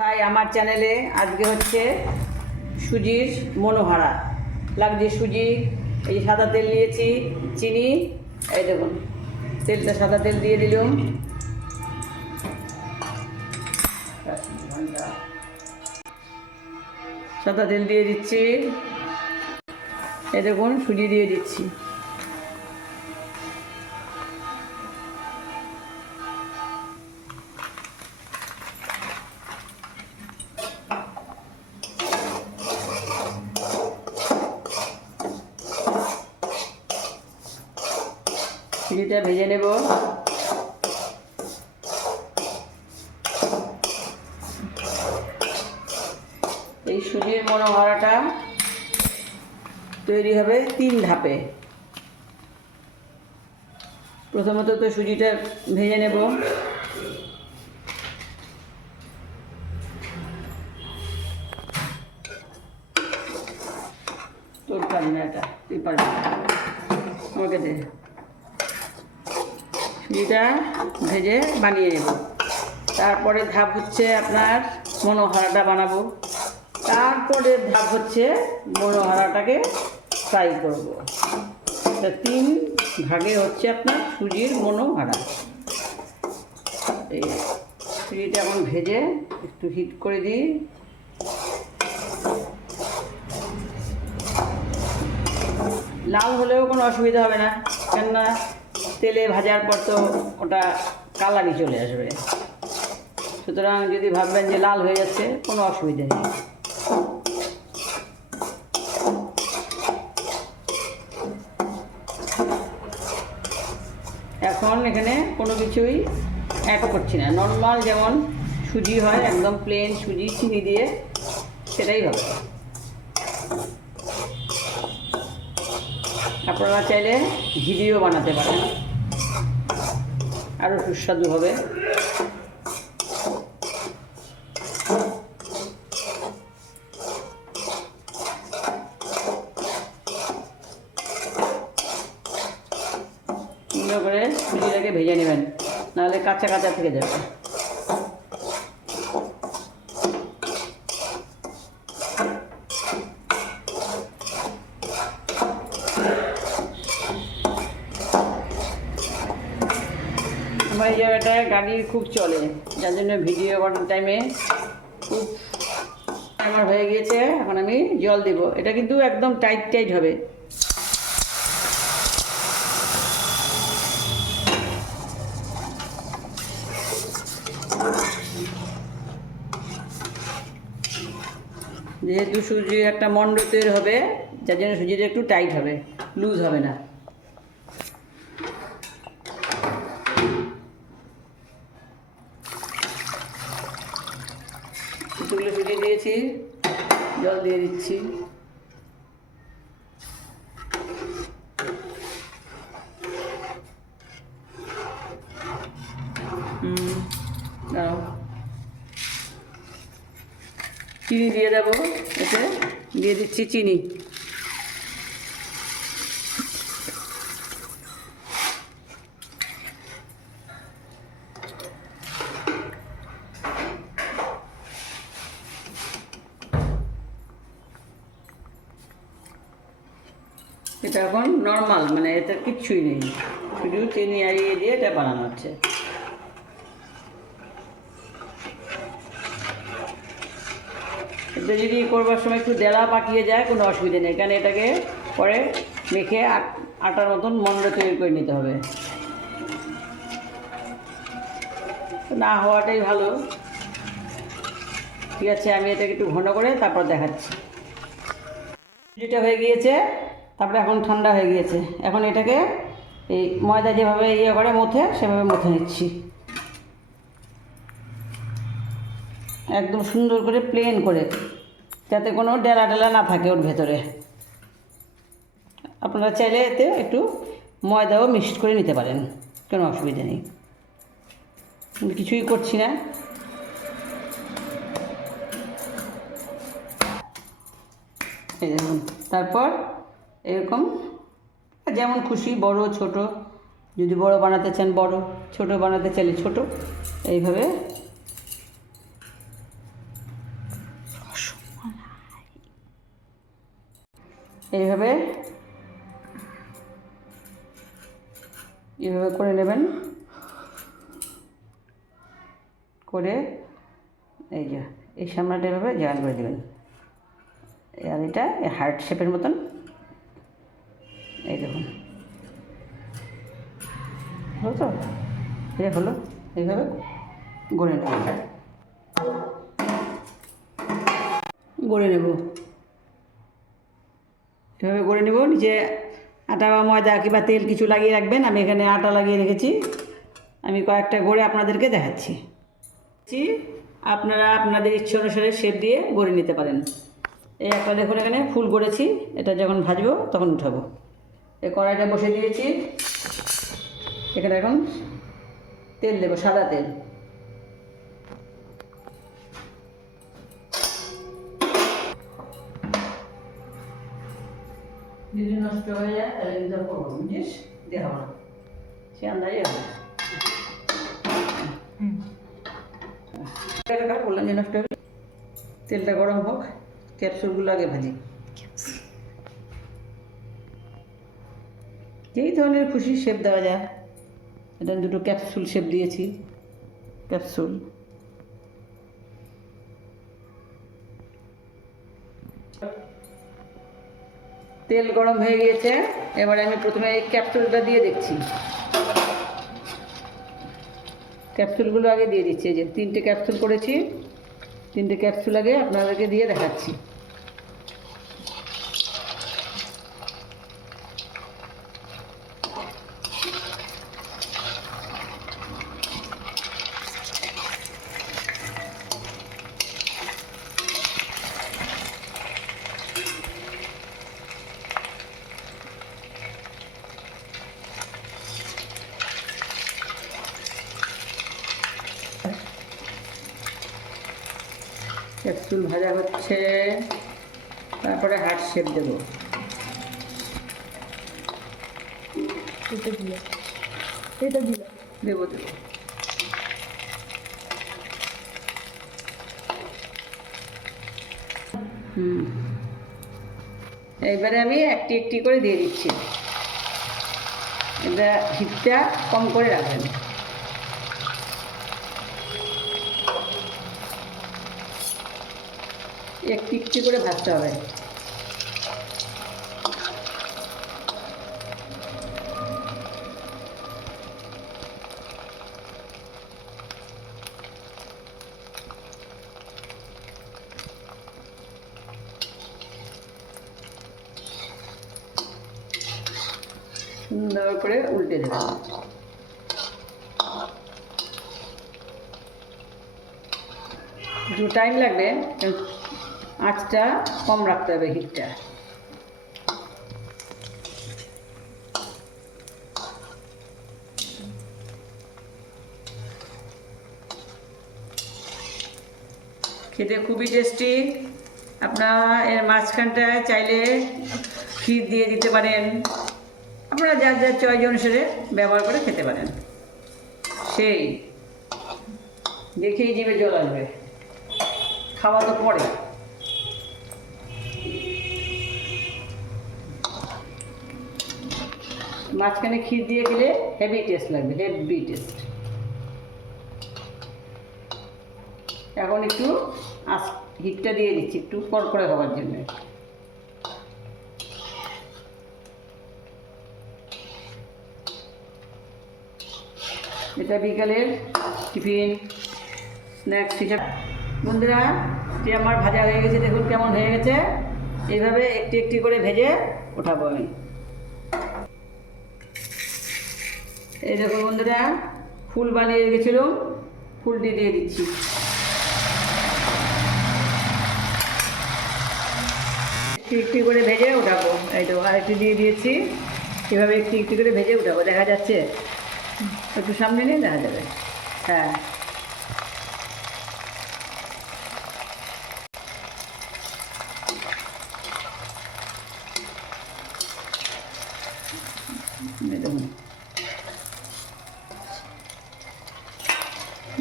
High আমার চ্যানেলে আজকে হচ্ছে সুজির মনোহারা। লাগছে সুজি, এই সাদা তেল নিয়েছি, চিনি, এই দেখুন, তেলটা সাদা তেল দিয়ে দিলাম। সাদা তেল দিয়ে দিচ্ছি, এই দেখুন, সুজি দিয়ে দিচ্ছি। সুজির মনোহরাটা তৈরি হবে তিন ধাপে। প্রথমত তো সুজিটা ভেজে নেব। তোর পারবি না এটা, তুই পারবি আমাকে দে। সুজিটা ভেজে বানিয়ে নেব। তারপরে ধাপ হচ্ছে আপনার মনোহরাটা বানাবো। তারপরে ধাপ হচ্ছে মনোহরাটাকে ফ্রাই করব। তা তিন ভাগে হচ্ছে আপনার সুজির মনোহরা এই সুজিটা এখন ভেজে একটু হিট করে দিই। লাল হলেও কোনো অসুবিধা হবে না, কেননা তেলে ভাজার পর তো ওটা কালারই চলে আসবে। সুতরাং যদি ভাববেন যে লাল হয়ে যাচ্ছে, কোনো অসুবিধা নেই। এখন এখানে কোনো কিছুই অ্যাড করছি না। নর্মাল যেমন সুজি হয়, একদম প্লেন সুজি, চিনি দিয়ে সেটাই হবে। আপনারা চাইলে ঘিরিও বানাতে পারেন। আরও সুস্বাদু হবে সুন্দর করে সুজিটাকে ভেজে নেবেন নাহলে কাঁচা কাঁচা থেকে যাবে। আমার এই জায়গাটায় গাড়ি খুব চলে, যার জন্য ভিডিও বানানোর টাইমে খুব আমার হয়ে গিয়েছে, এখন আমি জল দেব। এটা কিন্তু একদম টাইট টাইট হবে। যেহেতু সুজি একটা মন্ড তৈরি হবে, যার জন্য সুজিটা একটু টাইট হবে, লুজ হবে না। কিছুগুলো সুজি দিয়েছি, জল দিয়ে দিচ্ছি হুম দাঁড়াও চিনি দিয়ে দেবো। এতে দিয়ে দিচ্ছি চিনি। এটা এখন নর্মাল মানে এটা কিচ্ছুই নেই। শুধু চিনি আড়িয়ে দিয়ে এটা বানানো হচ্ছে। এতে যদি করবার সময় একটু দেলা পাকিয়ে যায়, কোনো অসুবিধা নেই। কারণ এটাকে পরে মেখে আট- আটার মতন মন্ড তৈরি করে নিতে হবে। না হওয়াটাই ভালো। ঠিক আছে, আমি এটাকে একটু ঘন করে তারপর দেখাচ্ছি। সুজিটা হয়ে গিয়েছে, তারপরে এখন ঠান্ডা হয়ে গিয়েছে। এখন এটাকে এই ময়দা যেভাবে ইয়ে করে মথে, সেভাবে মথে নিচ্ছি। একদম সুন্দর করে প্লেন করে। যাতে কোনো ডেলা ডেলা না থাকে ওর ভেতরে। আপনারা চাইলে এতে একটু ময়দাও মিক্সড করে নিতে পারেন, কোনো অসুবিধা নেই। কিছুই করছি না। এই দেখুন, তারপর এরকম, যেমন খুশি, বড়, ছোট, যদি বড় বানাতে চান বড়, ছোট বানাতে চাইলে ছোট, এইভাবে এইভাবে এইভাবে করে নেবেন। করে এই যে, এই সামনাটা এভাবে জয়েন করে দেবেন। আর এটা হার্ট শেপের মতন। এই দেখুন। হলো তো? এটা হলো। এইভাবে গড়ে নেব। গড়ে নেব। এভাবে গড়ে নেব, নিচে আটা বা ময়দা কিংবা তেল কিছু লাগিয়ে রাখবেন। আমি এখানে আটা লাগিয়ে রেখেছি। আমি কয়েকটা গড়ে আপনাদেরকে দেখাচ্ছি। আপনারা আপনাদের ইচ্ছে অনুসারে শেপ দিয়ে গড়ে নিতে পারেন। এই একটা দেখুন এখানে, ফুল করেছি এটা যখন ভাজবো তখন উঠাবো। এই কড়াইটা বসে দিয়েছি। এখানে এখন তেল দেবো, সাদা তেল। যদি নষ্ট হয়ে যায় তাহলে কিন্তু করব বুঝিস দেখাবো না সে আন্দাজই হবে বললাম যে নষ্ট হবে তেলটা গরম হোক ক্যাপসুলগুলো আগে ভাজি। যেই ধরনের খুশি শেপ দেওয়া যায়, এটা দুটো ক্যাপসুল শেপ দিয়েছি ক্যাপসুল তেল গরম হয়ে গিয়েছে। এবারে আমি প্রথমে এই ক্যাপসুলটা দিয়ে দেখছি ক্যাপসুলগুলো আগে দিয়ে দিচ্ছি। যে তিনটে ক্যাপসুল করেছি। তিনটে ক্যাপসুল আগে আপনাদেরকে দিয়ে দেখাচ্ছি। ক্যাপসুল ভাজা হচ্ছে। তারপরে হার্ট শেপ দেবো। এটা দেবো দেবো। হুম। এইবারে আমি একটি একটি করে দিয়ে দিচ্ছি। এটা হিটটা কম করে রাখবেন। একটি একটি করে ভাজতে হবে। সুন্দর করে উল্টে দেবেন একটু টাইম লাগবে আঁচটা কম রাখতে হবে হিটটা। খেতে খুবই টেস্টি। আপনারা এর মাঝখানটায় চাইলে ক্ষীর দিয়ে দিতে পারেন। আপনারা যার যার চয়েস অনুসারে ব্যবহার করে খেতে পারেন। সেই, দেখেই জিভে জল আসবে। খাওয়া তো পরে। মাঝখানে ক্ষীর দিয়ে গেলে হেভি টেস্ট লাগবে হেভি টেস্ট এখন একটু আস হিটটা দিয়ে দিচ্ছি, একটু কড়কড়ে হওয়ার জন্য। এটা বিকালের টিফিন, স্ন্যাক্স হিসাবে। বন্ধুরা, যে আমার ভাজা হয়ে গেছে, দেখুন কেমন হয়ে গেছে। এইভাবে একটি একটি করে ভেজে ওঠাবো আমি। দেখুন বন্ধুরা, ফুল বানিয়ে রেখেছিলাম ফুলটি দিয়ে দিচ্ছি। একটু একটু করে ভেজে উঠাবো। এই তো আরেকটি দিয়ে দিয়েছি। এভাবে একটু একটু করে ভেজে উঠাবো, দেখা যাচ্ছে? একটু সামনে নিয়ে দেখা যাবে। হ্যাঁ।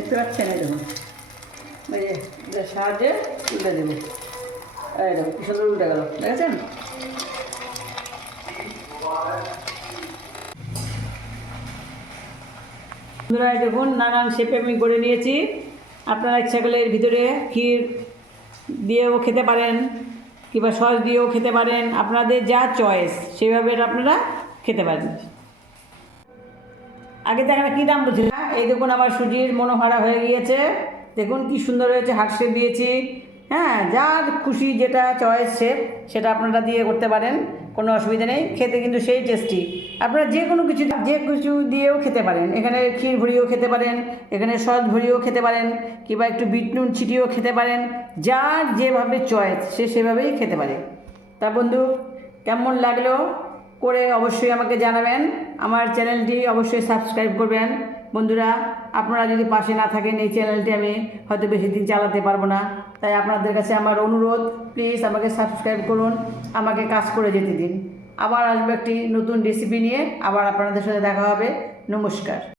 দেখতে পাচ্ছেন এরকম ওই যে সাহায্যে উল্টে দেবো। এরকম কি সুন্দর উল্টে গেল, দেখেছেন? বন্ধুরা দেখুন, নানান শেপে আমি গড়ে নিয়েছি। আপনারা ইচ্ছা করলে এর ভিতরে ক্ষীর দিয়েও খেতে পারেন, কিংবা সস দিয়েও খেতে পারেন। আপনাদের যা চয়েস সেইভাবে আপনারা খেতে পারেন। আগে তো একটা কী দাম বলছিল এই দেখুন আমার সুজির মনোহারা হয়ে গিয়েছে। দেখুন কি সুন্দর হয়েছে হাট শেপ দিয়েছি। হ্যাঁ যার খুশি যেটা চয়েস শেপ সেটা আপনারা দিয়ে করতে পারেন, কোনো অসুবিধা নেই। খেতে কিন্তু সেই টেস্টি আপনারা যে কোনো কিছু যে কিছু দিয়েও খেতে পারেন। এখানে ক্ষীর ভরিয়েও খেতে পারেন, এখানে সস ভরিয়েও খেতে পারেন, কিংবা একটু বিট নুন খেতে পারেন। যার যেভাবে চয়েস সে সেভাবেই খেতে পারে। তা বন্ধু, কেমন লাগল? করে অবশ্যই আমাকে জানাবেন। আমার চ্যানেলটি অবশ্যই সাবস্ক্রাইব করবেন। বন্ধুরা, আপনারা যদি পাশে না থাকেন এই চ্যানেলটি, আমি হয়তো বেশি দিন চালাতে পারব না। তাই আপনাদের কাছে আমার অনুরোধ প্লিজ আমাকে সাবস্ক্রাইব করুন, আমাকে কাজ করে যেতে দিন। আবার আসব একটি নতুন রেসিপি নিয়ে, আবার আপনাদের সাথে দেখা হবে। নমস্কার।